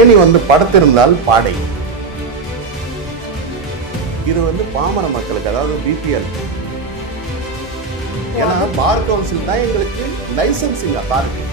ஏணி வந்து படுத்திருந்தால் பாடை. இது வந்து பாமர மக்களுக்கு, அதாவது பிபிஎல். ஏன்னா பார் கவுன்சில் தான் எங்களுக்கு licensing authority.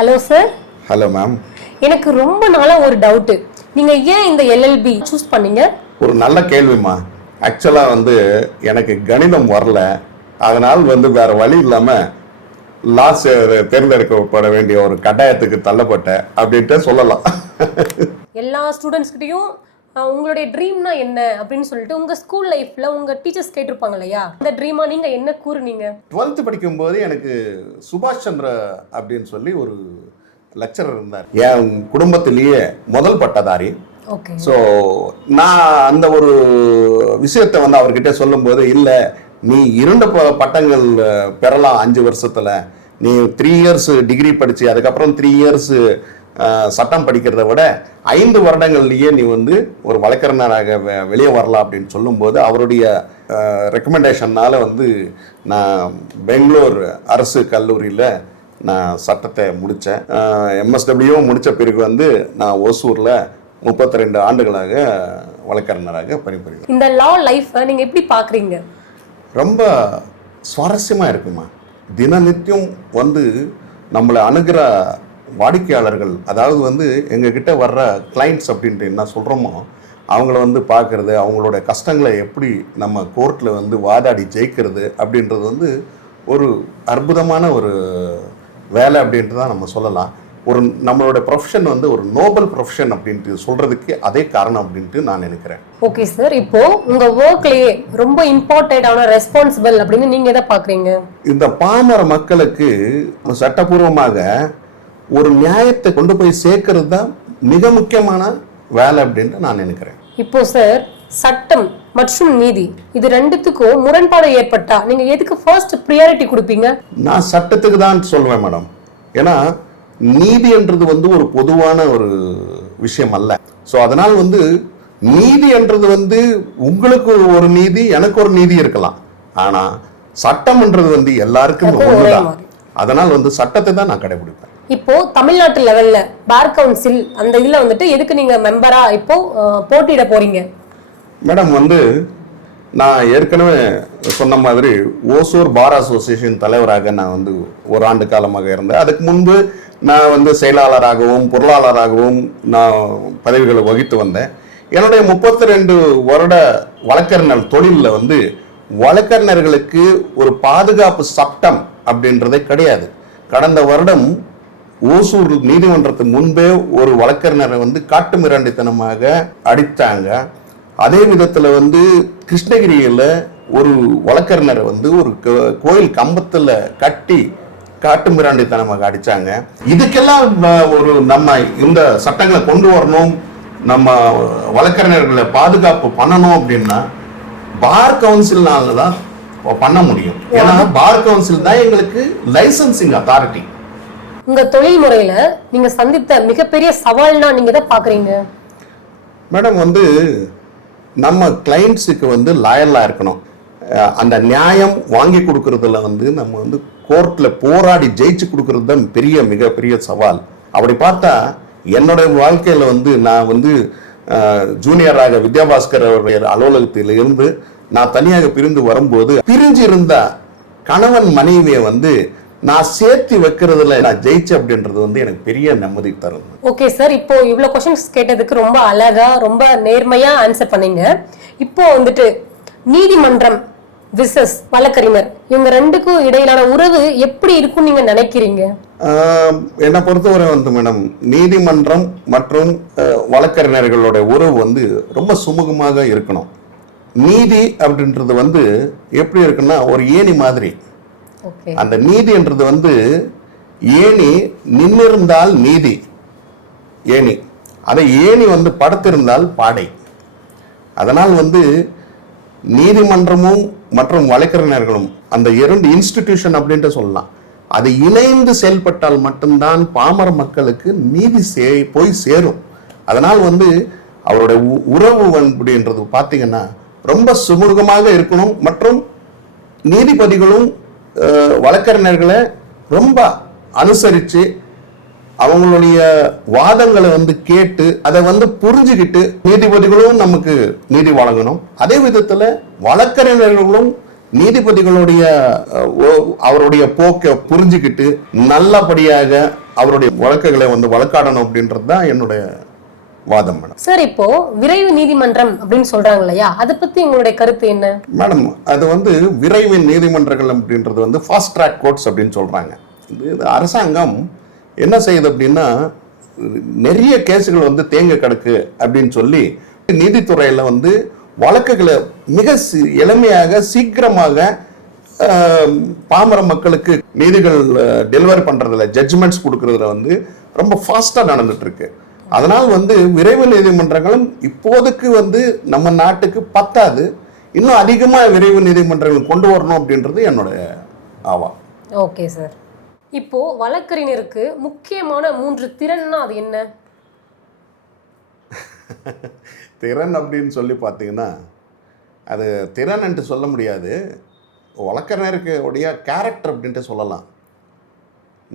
Hello sir. Hello ma'am. எனக்கு ரொம்ப நாளா ஒரு டவுட், நீங்க ஏன் இந்த எல்எல்பி சூஸ் பண்ணீங்க? ஒரு நல்ல கேள்விமா. ஆக்சுவலா வந்து எனக்கு கணிதம் வரல, அதனால் வந்து வேற வழி இல்லாம லாஸ் தேர்ந்தெடுக்கப்பட வேண்டிய ஒரு கட்டாயத்துக்கு தள்ளப்பட்ட அப்படின்ட்டு சொல்லலாம். எல்லா ஸ்டூடெண்ட்ஸ் கிட்டயும் உங்களுடைய ட்ரீம்னா என்ன அப்படின்னு சொல்லிட்டு உங்க ஸ்கூல் லைஃப்ல உங்க டீச்சர்ஸ் கேட்டிருப்பாங்க இல்லையா, அந்த ட்ரீமா நீங்க என்ன கூறுனீங்க? 12th படிக்கும்போது எனக்கு சுபாஷ் சந்திர அப்படின்னு சொல்லி ஒரு லெக்சரர் இருந்தார். என் குடும்பத்திலேயே முதல் பட்டதாரி. ஸோ நான் அந்த ஒரு விஷயத்தை வந்து அவர்கிட்ட சொல்லும்போது, இல்லை நீ 2 பட்டங்கள் பெறலாம் 5 வருஷத்துல, நீ 3 இயர்ஸ் டிகிரி படிச்சு அதுக்கப்புறம் 3 இயர்ஸ் சட்டம் படிக்கிறத விட 5 வருடங்கள்லயே நீ வந்து ஒரு வழக்கறிஞராக வெளியே வரலாம் அப்படின்னு சொல்லும்போது, அவருடைய ரெக்கமெண்டேஷன்னால வந்து நான் பெங்களூர் அரசு கல்லூரியில் நான் சட்டத்தை முடித்தேன். எம்எஸ்டபிள்யூ முடித்த பிறகு வந்து நான் ஓசூரில் 32 ஆண்டுகளாக வழக்கறிஞராக பணிபுரிகிறேன். இந்த லா லைஃப் நீங்க எப்படி பார்க்குறீங்க? ரொம்ப சுவாரஸ்யமாக இருக்குமா. தினநித்தியம் வந்து நம்மளை அணுகிற வாடிக்கையாளர்கள், அதாவது வந்து எங்ககிட்ட வர்ற கிளைண்ட்ஸ் அப்படின்ட்டு என்ன சொல்கிறோமோ அவங்கள வந்து பார்க்குறது, அவங்களோட கஷ்டங்களை எப்படி நம்ம கோர்ட்டில் வந்து வாதாடி ஜெயிக்கிறது அப்படின்றது வந்து ஒரு அற்புதமான ஒரு வேலை அப்படின்ட்டு தான் நம்ம சொல்லலாம். ஒரு நம்மளோட ப்ரொஃபஷன் வந்து ஒரு நோபல் ப்ரொஃபஷன் அப்படின்ட்டு சொல்கிறதுக்கு அதே காரணம் அப்படின்ட்டு நான் நினைக்கிறேன். ஓகே சார், இப்போ உங்க ஒர்க்லயே ரொம்ப இம்பார்ட்டன்டான ரெஸ்பான்சிபிள் அப்படின்னு நீங்க எதை பார்க்குறீங்க? இந்த பாமர மக்களுக்கு சட்டபூர்வமாக ஒரு நியாயத்தை கொண்டு போய் சேர்க்கறது தான் மிக முக்கியமான வேலை அப்படின்ட்டு நான் நினைக்கிறேன். இப்போ சார், சட்டம் மற்றும் நீதி இது ரெண்டுத்துக்கும் முரண்பாடு ஏற்பட்டா நீங்க எதுக்கு ஃபர்ஸ்ட் ப்ரியாரிட்டி கொடுப்பீங்க? நான் சட்டத்துக்கு தான் சொல்வேன் மேடம். ஏன்னா நீதி என்றது வந்து ஒரு பொதுவான ஒரு விஷயம் அல்ல. ஸோ அதனால் வந்து நீதி என்றது வந்து உங்களுக்கு ஒரு நீதி, எனக்கு ஒரு நீதி இருக்கலாம். ஆனா சட்டம் என்றது வந்து எல்லாருக்கும் ஒண்ணுதான். அதனால் வந்து சட்டத்தை தான் நான் கடைபிடிப்பேன். இப்போ தமிழ்நாட்டு லெவல்ல பார் கவுன்சில் அந்த இதுல வந்துட்டு எதுக்கு நீங்க மெம்பரா இப்போ போட்டியிட போறீங்க? மேடம் வந்து நான் ஏற்கனவே சொன்ன மாதிரி ஓசூர் பார் அசோசியேஷன் தலைவராக நான் வந்து 1 ஆண்டு காலமாக இருந்தேன். அதுக்கு முன்பு நான் வந்து செயலாளராகவும் பொருளாளராகவும் நான் பதவிகளை வகித்து வந்தேன். என்னுடைய 32 வருட வழக்கறிஞர் தொழிலில் வந்து வழக்கறிஞர்களுக்கு ஒரு பாதுகாப்பு சட்டம் அப்படின்றதே கிடையாது. கடந்த வருடம் ஓசூர் நீதிமன்றத்துக்கு முன்பே ஒரு வழக்கறிஞரை வந்து காட்டு மிராண்டித்தனமாக அடித்தாங்க. அதே விதத்தில் வந்து கிருஷ்ணகிரியில் ஒரு வழக்கறிஞரை வந்து ஒரு கோயில் கம்பத்தில் கட்டி காட்டு மிராண்டித்தனமாக அடித்தாங்க. இதுக்கெல்லாம் ஒரு நம்ம இந்த சட்டங்களை கொண்டு வரணும், நம்ம வழக்கறிஞர்களை பாதுகாப்பு பண்ணணும் அப்படின்னா பார் கவுன்சில்னால தான் பண்ண முடியும். ஏன்னா பார் கவுன்சில் தான் எங்களுக்கு லைசன்சிங் அத்தாரிட்டி. உங்க தொழில் முறையில நீங்க சந்தித்த மிகப்பெரிய சவால்னா நீங்க எதை பாக்குறீங்க? மேடம் வந்து நம்ம கிளைண்ட்ஸுக்கு வந்து லாயலா இருக்கணும். அந்த நியாயம் வாங்கி கொடுக்கறதுல வந்து நம்ம வந்து கோர்ட்ல போராடி ஜெயிச்சு கொடுக்கறது தான் மிகப்பெரிய சவால். அப்படி பார்த்தா என்னுடைய வாழ்க்கையில வந்து நான் வந்து ஜூனியராக வித்யாபாஸ்கர் அலுவலகத்தில் இருந்து நான் தனியாக பிரிந்து வரும்போது, பிரிஞ்சு இருந்த கணவன் மனைவியை வந்து நான் சேர்த்து வைக்கிறதுல நான் ஜெயிச்சேன் அப்படின்றது வந்து எனக்கு பெரிய நிம்மதி தரும். ஓகே சார், இப்போ இவ்வளவு क्वेश्चंस கேட்டதுக்கு ரொம்ப அழகா ரொம்ப நேர்மையா ஆன்சர் பண்ணீங்க. இப்போ வந்துட்டு நீதிமன்றம் விசஸ் வழக்கறிஞர் இவங்க ரெண்டுக்கும் இடையிலான உறவு எப்படி இருக்கும் நீங்க நினைக்கிறீங்க? என்னை பொறுத்தவரை வந்து மேடம், நீதிமன்றம் மற்றும் வழக்கறிஞர்களோட உறவு வந்து ரொம்ப சுமூகமாக இருக்கணும். நீதி அப்படின்றது வந்து எப்படி இருக்குன்னா ஒரு ஏணி மாதிரி. அந்த நீதி என்றது வந்து ஏணி நின்னிருந்தால் நீதி ஏணி, அதை ஏணி வந்து படுத்திருந்தால் பாடை. அதனால் வந்து நீதிமன்றமும் மற்றும் வழக்கறிஞர்களும் அந்த 2 இன்ஸ்டிடியூஷன் அப்படின்ட்டு சொல்லலாம், அது இணைந்து செயல்பட்டால் மட்டும்தான் பாமர மக்களுக்கு நீதி போய் சேரும். அதனால் அவருடைய உறவு அப்படின்றது பார்த்தீங்கன்னா ரொம்ப சுமூகமாக இருக்கணும். மற்றும் நீதிபதிகளும் வழக்கறிஞர்களை ரொம்ப அனுசரித்து அவங்களுடைய வாதங்களை கேட்டு அதை புரிஞ்சுக்கிட்டு நீதிபதிகளும் நமக்கு நீதி வழங்கணும். அதே விதத்துல வழக்கறிஞர்களும் நீதிபதிகளுடைய அவருடைய போக்கை புரிஞ்சுக்கிட்டு நல்லபடியாக அவருடைய வழக்குகளை வழக்காடணும் அப்படின்றது தான் என்னுடைய வாதம் மேடம். சார், இப்போ விரைவு நீதிமன்றம் அப்படின்னு சொல்றாங்க இல்லையா, அதை பத்தி உங்களுடைய கருத்து என்ன மேடம்? அது விரைவு நீதிமன்றங்கள் அப்படின்றது ஃபாஸ்ட் ட்ராக் கோர்ட்ஸ் அப்படின்னு சொல்றாங்க. இது அரசாங்கம் என்ன செய்யுது அப்படின்னா, நிறைய கேஸுகள் தேங்க கிடக்கு அப்படின்னு சொல்லி நீதித்துறையில வழக்குகளை மிக எளிமையாக சீக்கிரமாக பாமர மக்களுக்கு நீதிகள் டெலிவரி பண்றதுல, ஜட்ஜ்மெண்ட்ஸ் கொடுக்கறதுல ரொம்ப ஃபாஸ்டா நடந்துட்டு இருக்கு. அதனால் விரைவு நீதிமன்றங்களும் இப்போதைக்கு நம்ம நாட்டுக்கு பத்தாது, இன்னும் அதிகமா விரைவு நீதிமன்றங்கள் கொண்டு வரணும் அப்படின்றது என்னுடைய ஆவா. ஓகே சார், இப்போ வழக்கறிஞருக்கு முக்கியமான 3 திறன்னா அது என்ன? திறன் அப்படின்னு சொல்லி பார்த்தீங்கன்னா, அது திறன் என்று சொல்ல முடியாது, வழக்கறிஞருக்கு உடைய கேரக்டர் அப்படின்ட்டு சொல்லலாம்.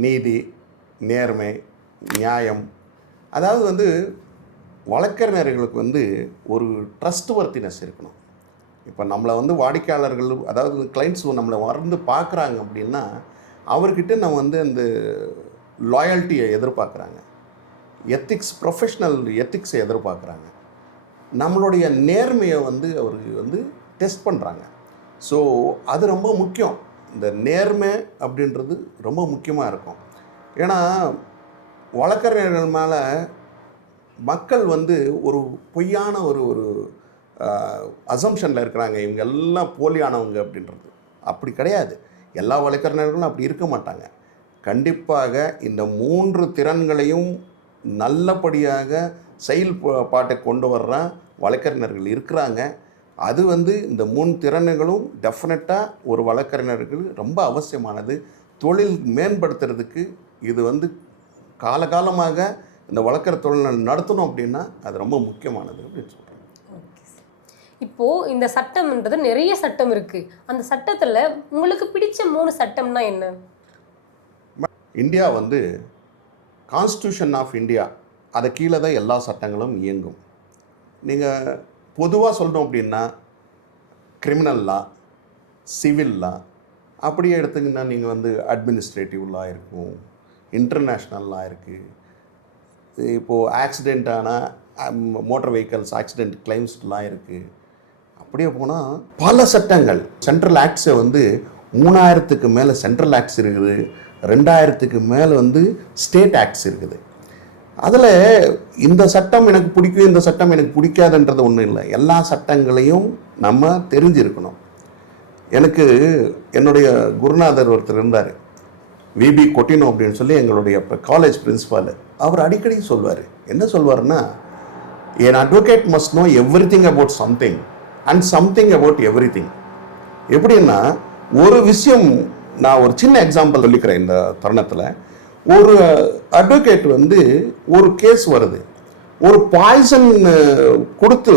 நீதி, நேர்மை, நியாயம். அதாவது வழக்கறிஞர்களுக்கு ஒரு ட்ரஸ்ட் வர்த்தினஸ் இருக்கணும். இப்போ நம்மளை வாடிக்கையாளர்கள், அதாவது கிளைண்ட்ஸ் நம்மளை பார்க்குறாங்க அப்படின்னா அவர்கிட்ட நம்ம அந்த லாயல்ட்டியை எதிர்பார்க்குறாங்க, எத்திக்ஸ், ப்ரொஃபஷ்னல் எத்திக்ஸை எதிர்பார்க்குறாங்க, நம்மளுடைய நேர்மையை அவருக்கு டெஸ்ட் பண்ணுறாங்க. ஸோ அது ரொம்ப முக்கியம். இந்த நேர்மை அப்படின்றது ரொம்ப முக்கியமாக இருக்கும். ஏன்னா வழக்கறிஞர்கள் மேலே மக்கள் ஒரு பொய்யான ஒரு அசம்ஷனில் இருக்கிறாங்க, இவங்க எல்லாம் போலியானவங்க அப்படின்றது. அப்படி கிடையாது. எல்லா வழக்கறிஞர்களும் அப்படி இருக்க மாட்டாங்க. கண்டிப்பாக இந்த 3 திறன்களையும் நல்லபடியாக செயல்பாட்டை கொண்டு வர்ற வழக்கறிஞர்கள் இருக்கிறாங்க. அது இந்த 3 திறன்களும் டெஃபினட்டாக ஒரு வழக்கறிஞர்கள் ரொம்ப அவசியமானது. தொழில் மேம்படுத்துறதுக்கு இது காலகாலமாக இந்த வழக்கறிஞர் தொழிலை நடத்தணும் அப்படின்னா அது ரொம்ப முக்கியமானது அப்படின்னு சொல்கிறேன். இப்போ இந்த சட்டம்ன்றது நிறைய சட்டம் இருக்கு, அந்த சட்டத்துல உங்களுக்கு பிடிச்ச 3 சட்டம்னா என்ன? இந்தியா கான்ஸ்டியூஷன் ஆஃப் இந்தியா, அதை கீழே தான் எல்லா சட்டங்களும் இயங்கும். நீங்கள் பொதுவாக சொல்லணும் அப்படின்னா கிரிமினல் லா, சிவில் லா, அப்படியே எடுத்துங்கன்னா நீங்கள் அட்மினிஸ்ட்ரேட்டிவ் லா இருக்கும், இன்டர்நேஷ்னல் லா இருக்குது. இப்போது ஆக்சிடெண்ட்டான மோட்டார் வெஹிக்கல்ஸ் ஆக்சிடெண்ட் கிளைம்ஸ் லா இருக்குது. அப்படியே போனால் பல சட்டங்கள், சென்ட்ரல் ஆக்ட்ஸை 3000க்கு மேலே சென்ட்ரல் ஆக்ட்ஸ் இருக்குது, 2000க்கு மேலே ஸ்டேட் ஆக்ட்ஸ் இருக்குது. அதில் இந்த சட்டம் எனக்கு பிடிக்கும், இந்த சட்டம் எனக்கு பிடிக்காதுன்றது ஒன்றும் இல்லை. எல்லா சட்டங்களையும் நம்ம தெரிஞ்சிருக்கணும். எனக்கு என்னுடைய குருநாதர் ஒருத்தர் இருந்தார், விபி கொட்டினோ அப்படின்னு சொல்லி, எங்களுடைய காலேஜ் பிரின்சிபால். அவர் அடிக்கடி சொல்வார், என்ன சொல்வார்னா, an advocate must know everything about something and something about everything. எப்படின்னா, ஒரு விஷயம், நான் ஒரு சின்ன எக்ஸாம்பிள் சொல்லிக்கிறேன் இந்த தருணத்தில். ஒரு அட்வொகேட் ஒரு கேஸ் வருது, ஒரு பாய்சன் கொடுத்து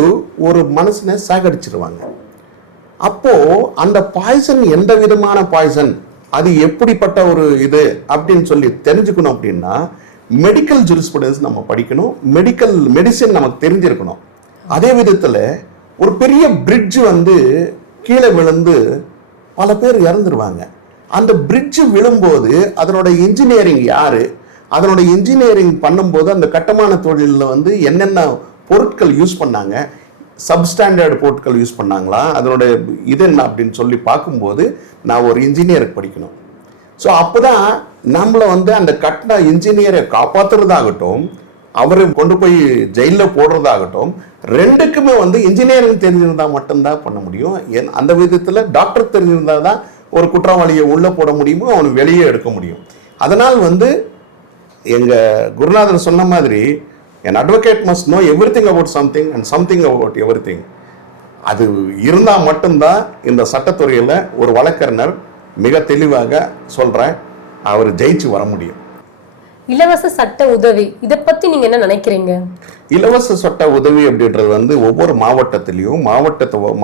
ஒரு மனுஷனை சாகடிச்சிருவாங்க. அப்போ அந்த பாய்சன் எந்த விதமான பாய்சன், அது எப்படிப்பட்ட ஒரு இது அப்படின்னு சொல்லி தெரிஞ்சுக்கணும் அப்படின்னா மெடிக்கல் ஜூரிஸ்ப்ருடன்ஸ் நம்ம படிக்கணும், மெடிசின் நமக்கு தெரிஞ்சிருக்கணும். அதே விதத்தில் ஒரு பெரிய பிரிட்ஜ் கீழே விழுந்து பல பேர் இறந்துருவாங்க. அந்த பிரிட்ஜ் விழும்போது அதனோட இன்ஜினியரிங் யாரு, அதனோட இன்ஜினியரிங் பண்ணும்போது அந்த கட்டுமான தொழிலில் என்னென்ன பொருட்கள் யூஸ் பண்ணாங்க, சப்ஸ்டாண்டர்டு பொருட்கள் யூஸ் பண்ணாங்களா, அதனோட இது என்ன அப்படின்னு சொல்லி பார்க்கும்போது நான் ஒரு இன்ஜினியருக்கு படிக்கணும். ஸோ அப்போ தான் நம்மளை அந்த கட்டின இன்ஜினியரை காப்பாற்றுறதாகட்டும், அவரை கொண்டு போய் ஜெயிலில் போடுறதாகட்டும், ரெண்டுக்குமே இன்ஜினியரிங் தெரிஞ்சிருந்தால் மட்டும்தான் பண்ண முடியும். அந்த விதத்தில் டாக்டர் தெரிஞ்சிருந்தால் தான் ஒரு குற்றவாளியை உள்ளே போட முடியுமோ, அவனை வெளியே எடுக்க முடியும். அதனால் எங்கள் குருநாதர் சொன்ன மாதிரி, an advocate must know everything about something and something about everything. அது இருந்தால் மட்டும்தான் இந்த சட்டத்துறையில் ஒரு வழக்கறிஞர் மிக தெளிவாக சொல்கிறேன் அவர் ஜெயிச்சு வர முடியும். இலவச சட்ட உதவி இதை பத்தி நீங்க என்ன நினைக்கிறீங்க? இலவச சட்ட உதவி அப்படின்றது வந்து ஒவ்வொரு மாவட்டத்திலையும்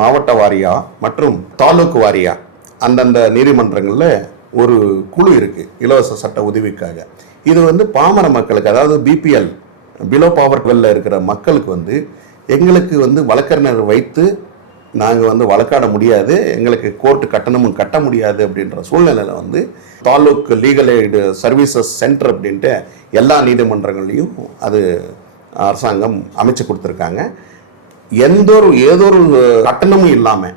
மாவட்ட வாரியா மற்றும் தாலுக்கு வாரியா அந்தந்த நீதிமன்றங்களில் ஒரு குழு இருக்கு இலவச சட்ட உதவிக்காக. இது வந்து பாமர மக்களுக்கு, அதாவது பிபிஎல் பிலோ பவர்ட்டி லெவலில் இருக்கிற மக்களுக்கு வந்து எங்களுக்கு வந்து வழக்கறிஞர் வைத்து நாங்கள் வந்து வழக்காட முடியாது, எங்களுக்கு கோர்ட்டு கட்டணமும் கட்ட முடியாது அப்படின்ற சூழ்நிலையில் வந்து taluk legal aid services centre அப்படின்ட்டு எல்லா நீதிமன்றங்கள்லையும் அது அரசாங்கம் அமைச்சு கொடுத்துருக்காங்க. ஏதோ ஒரு கட்டணமும் இல்லாமல்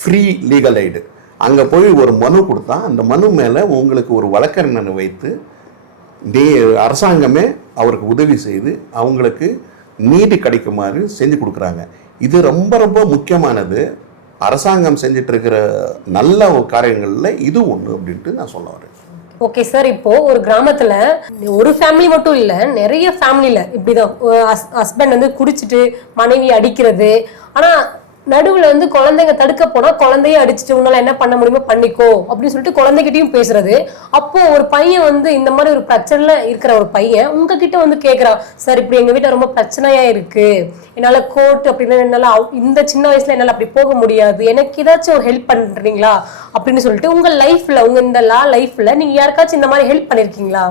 ஃப்ரீ லீகல் எய்டு. அங்கே போய் ஒரு மனு கொடுத்தா அந்த மனு மேலே உங்களுக்கு ஒரு வழக்கறிஞரை வைத்து அரசாங்கமே அவருக்கு உதவி செய்து அவங்களுக்கு நீதி கிடைக்குமாறு செஞ்சு கொடுக்குறாங்க. இது ரொம்ப ரொம்ப முக்கியமானது. அரசாங்கம் செஞ்சிட்டு இருக்கிற நல்ல காரியங்கள்ல இது ஒண்ணு அப்படின்ட்டு நான் சொல்ல வரேன். ஓகே சார், இப்போ ஒரு கிராமத்துல ஒரு ஃபேமிலி மட்டும் இல்ல, நிறைய ஃபேமிலியில இப்படிதான் ஹஸ்பண்ட் வந்து குடிச்சிட்டு மனைவி அடிக்கிறது, ஆனா நடுவுல வந்து குழந்தைங்க தடுக்க போனா குழந்தைய அடிச்சுட்டு உன்னால என்ன பண்ண முடியுமோ பண்ணிக்கோ அப்படின்னு சொல்லிட்டு குழந்தைகிட்டையும் பேசுறது. அப்போ ஒரு பையன் வந்து இந்த மாதிரி ஒரு பிரச்சனைல இருக்கிற ஒரு பையன் உங்ககிட்ட வந்து கேட்கறான், சார் இப்படி எங்க வீட்டுல ரொம்ப பிரச்சனையா இருக்கு, என்னால கோர்ட் அப்படின்னு என்னால இந்த சின்ன வயசுல என்னால அப்படி போக முடியாது, எனக்கு ஏதாச்சும் ஒரு ஹெல்ப் பண்றீங்களா அப்படின்னு சொல்லிட்டு உங்க லைஃப்ல, உங்க இந்த லைஃப்ல நீங்க யாருக்காச்சும் இந்த மாதிரி ஹெல்ப் பண்ணிருக்கீங்களா?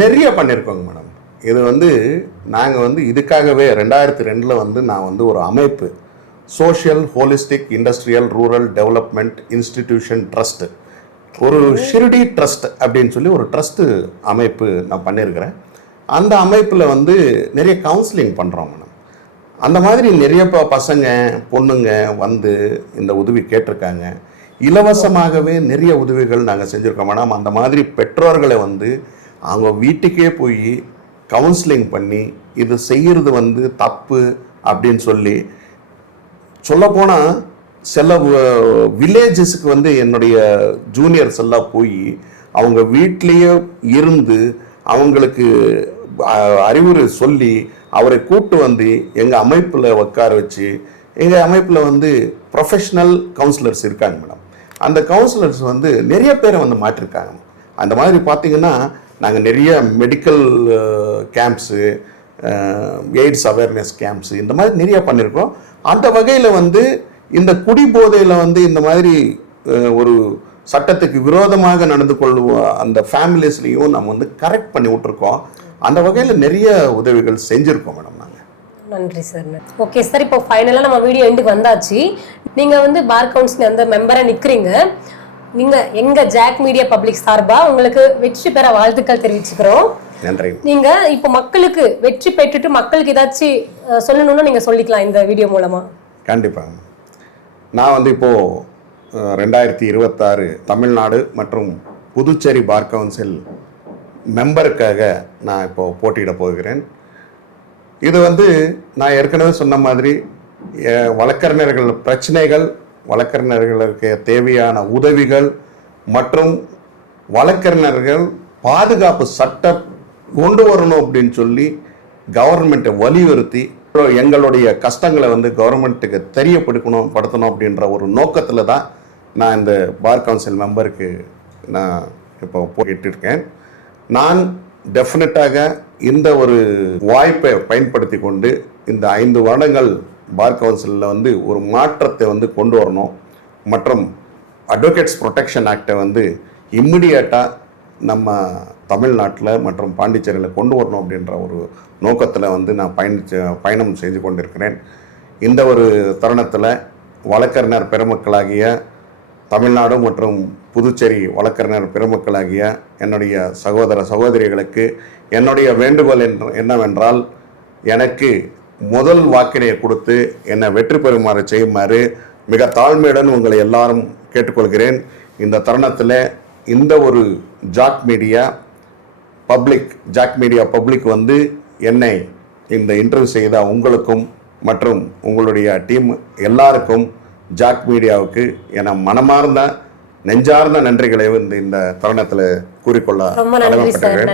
நிறைய பண்ணிருக்கோங்க மேடம். இது வந்து நாங்க வந்து இதுக்காகவே 2002 வந்து நான் வந்து ஒரு அமைப்பு social holistic industrial rural development institution trust, ஒரு ஷிர்டி ட்ரஸ்ட் அப்படின்னு சொல்லி ஒரு ட்ரஸ்ட் அமைப்பு நான் பண்ணியிருக்கிறேன். அந்த அமைப்பில் வந்து நிறைய கவுன்சிலிங் பண்ணுறோம் மேடம். அந்த மாதிரி நிறைய பசங்க பொண்ணுங்க வந்து இந்த உதவி கேட்டிருக்காங்க. இலவசமாகவே நிறைய உதவிகள் நாங்கள் செஞ்சுருக்கோம் மேடம். அந்த மாதிரி பெற்றோர்களை வந்து அவங்க வீட்டுக்கே போய் கவுன்சிலிங் பண்ணி இது செய்கிறது வந்து தப்பு அப்படின்னு சொல்லப்போனால் சில வில்லேஜஸுக்கு வந்து என்னுடைய ஜூனியர்ஸ் எல்லாம் போய் அவங்க வீட்லேயே இருந்து அவங்களுக்கு அறிவுரை சொல்லி அவரை கூப்பிட்டு வந்து எங்கள் அமைப்பில் உட்கார வச்சு, எங்கள் அமைப்பில் வந்து ப்ரொஃபஷ்னல் கவுன்சிலர்ஸ் இருக்காங்க மேடம். அந்த கவுன்சிலர்ஸ் வந்து நிறைய பேரை வந்து மாற்றிருக்காங்க. அந்த மாதிரி பார்த்திங்கன்னா நாங்கள் நிறைய medical camps, AIDS awareness camps இந்த மாதிரி நிறைய பண்ணியிருக்கோம். அந்த வகையில் வந்து இந்த குடிபோதையில் வந்து இந்த மாதிரி ஒரு சட்டத்துக்கு விரோதமாக நடந்து கொள்ளுவோம் அந்த ஃபேமிலிஸ்லையும் நம்ம வந்து கரெக்ட் பண்ணி விட்டுருக்கோம். அந்த வகையில் நிறைய உதவிகள் செஞ்சுருக்கோம் மேடம் நாங்கள். நன்றி சார். ஓகே சார், இப்போ ஃபைனலாக நம்ம வீடியோ எண்டுக்கு வந்தாச்சு. நீங்கள் வந்து பார் கவுன்சில் அந்த மெம்பராக நிற்கிறீங்க. நீங்கள் எங்கள் ஜாக் மீடியா பப்ளிக் சார்பாக உங்களுக்கு வெற்றி பெற வாழ்த்துக்கள் தெரிவிச்சுக்கிறோம். நன்றி. நீங்க இப்போ மக்களுக்கு வெற்றி பெற்றுட்டு மக்களுக்கு ஏதாச்சும் சொல்லணும்னா நீங்க சொல்லிக்கலாம் இந்த வீடியோ மூலமா. கண்டிப்பாக. நான் வந்து இப்போ 2026 தமிழ்நாடு மற்றும் புதுச்சேரி பார் கவுன்சில் மெம்பருக்காக நான் இப்போ போட்டியிட போகிறேன். இது வந்து நான் ஏற்கனவே சொன்ன மாதிரி வழக்கறிஞர்கள் பிரச்சனைகள், வழக்கறிஞர்களுக்கு தேவையான உதவிகள் மற்றும் வழக்கறிஞர்கள் பாதுகாப்பு சட்டம் கொண்டு வரணும் அப்படின்னு சொல்லி கவர்மெண்ட்டை வலியுறுத்தி எங்களுடைய கஷ்டங்களை வந்து கவர்மெண்ட்டுக்கு படுத்தணும் அப்படின்ற ஒரு நோக்கத்தில் தான் நான் இந்த பார் கவுன்சில் மெம்பருக்கு நான் இப்போ போயிட்டுருக்கேன். நான் டெஃபினட்டாக இந்த ஒரு வாய்ப்பை பயன்படுத்தி கொண்டு இந்த 5 வருடங்கள் பார் கவுன்சிலில் வந்து ஒரு மாற்றத்தை வந்து கொண்டு வரணும் மற்றும் அட்வொகேட்ஸ் ப்ரொடெக்ஷன் ஆக்டை வந்து இம்மிடியேட்டாக நம்ம தமிழ்நாட்டில் மற்றும் பாண்டிச்சேரியில் கொண்டு வரணும் அப்படின்ற ஒரு நோக்கத்தில் வந்து நான் பயணம் செய்து கொண்டிருக்கிறேன். இந்த ஒரு தருணத்தில் வழக்கறிஞர் பெருமக்களாகிய தமிழ்நாடு மற்றும் புதுச்சேரி வழக்கறிஞர் பெருமக்களாகிய என்னுடைய சகோதர சகோதரிகளுக்கு என்னுடைய வேண்டுகோள் என்னவென்றால், எனக்கு முதல் வாக்கினையை கொடுத்து என்னை வெற்றி பெறுமாறு செய்யுமாறு மிக தாழ்மையுடன் உங்களை எல்லாரும் கேட்டுக்கொள்கிறேன். இந்த தருணத்தில் இந்த ஒரு ஜாக் மீடியா பப்ளிக் வந்து என்னை இந்த இன்டர்வியூ செய்த உங்களுக்கும் மற்றும் உங்களுடைய டீம் எல்லாருக்கும் ஜாக் மீடியாவுக்கு என மனமார்ந்த நெஞ்சார்ந்த நன்றிகளை இந்த தருணத்தில் கூறிக்கொள்ள ரொம்ப நன்றி சார்.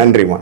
நன்றிமா.